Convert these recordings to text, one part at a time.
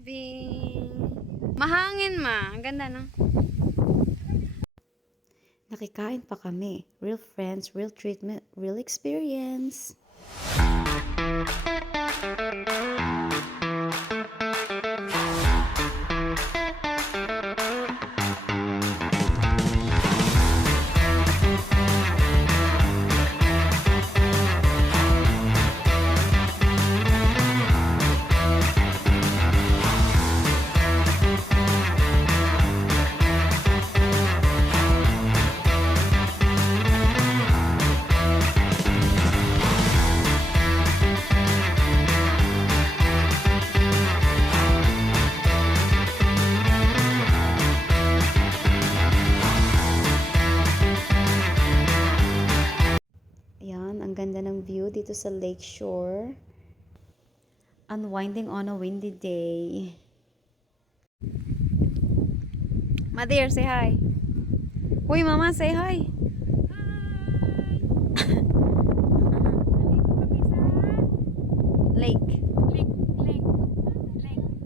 Loving. Mahangin ma. Ang ganda, no? Nakikain pa kami. Real friends, real treatment, real experience. Ayan, ang ganda ng view dito sa lakeshore. Unwinding on a windy day. Ma dear, say hi. Uy, mama, say hi. Lake.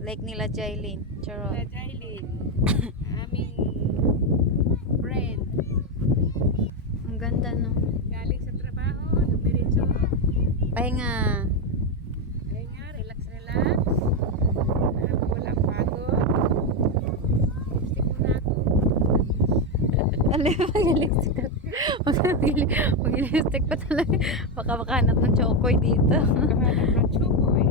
Lake nila Jailin. Charot. Jailin. Aming friend. Ang ganda, no? Galing sa trabaho, dumiretso. Pahinga. Kaya nga, relax. Para walang pagod. Lipstick muna ako. Alam, mag-lipstick ka. Mag-lipstick pa talaga. Baka makahanap ng chokoy dito. Kahanap ng chokoy.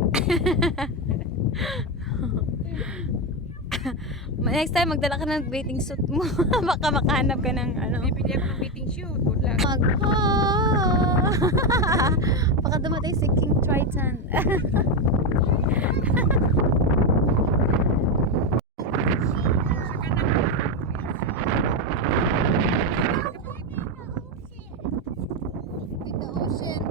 Next time, magdala ka ng bathing suit mo. Baka makahanap ka ng ano. Bibili ako ng meeting shoot. Good luck. Baka dumatay si King Triton. With the ocean.